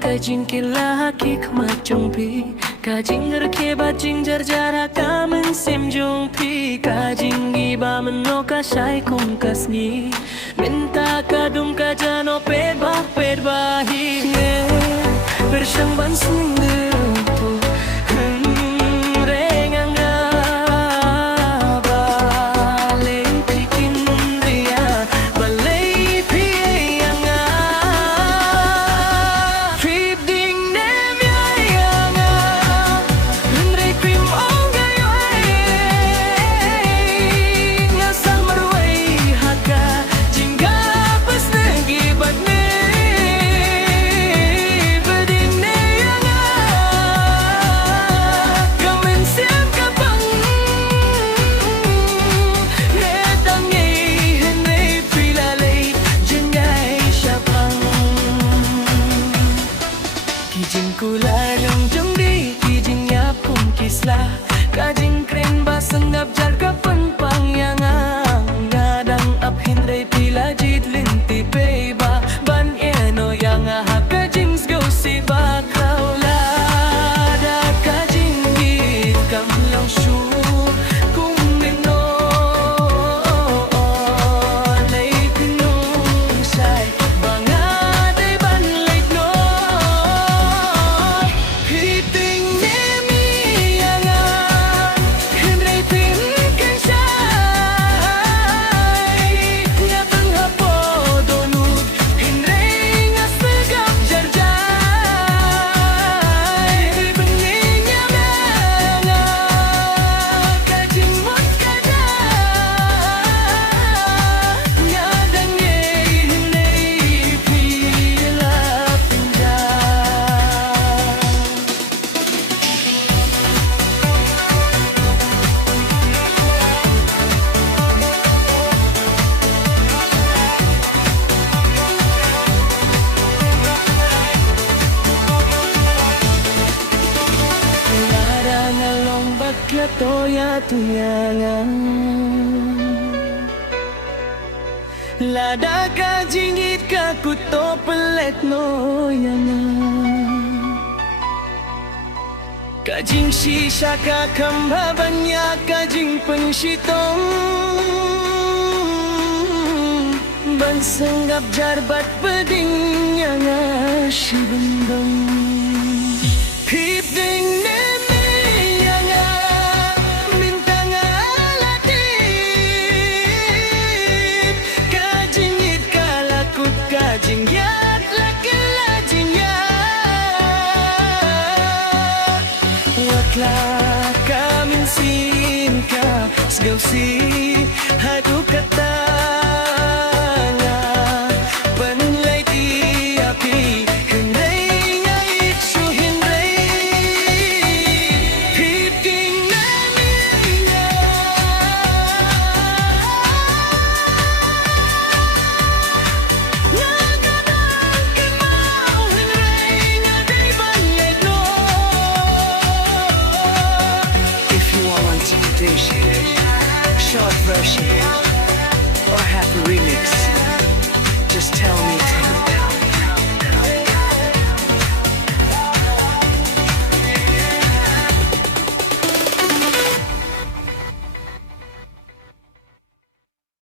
kajing kila hakik macung pi kajing rke bajing jarjara kamen sim jung pi kajing giba menoka shai kum kasni minta kadum kajano pedba hi ne bersang ban sundu Kijing kularong jong di kijing yapum kisla kajing kren basengap jarga penpang yang ngadang aphin rei pila jit linti peba ban eno yang hap kajing sgo si baklaula da kajing git kam long shu kum no lei pinung sai bangade ban lei no toya tuyangan lada ka jingit ka kuto pelet noyangan kajing shisha ka kamba banyak kajing penshitong bansenggap jarbat peding yang asyibendong hip ding jingyat lakila jingyat wakla kamin sin ka sgaw si hadu katanga panlay ti api henday ngait su henday hipking namiya short version or half a remix, just tell me.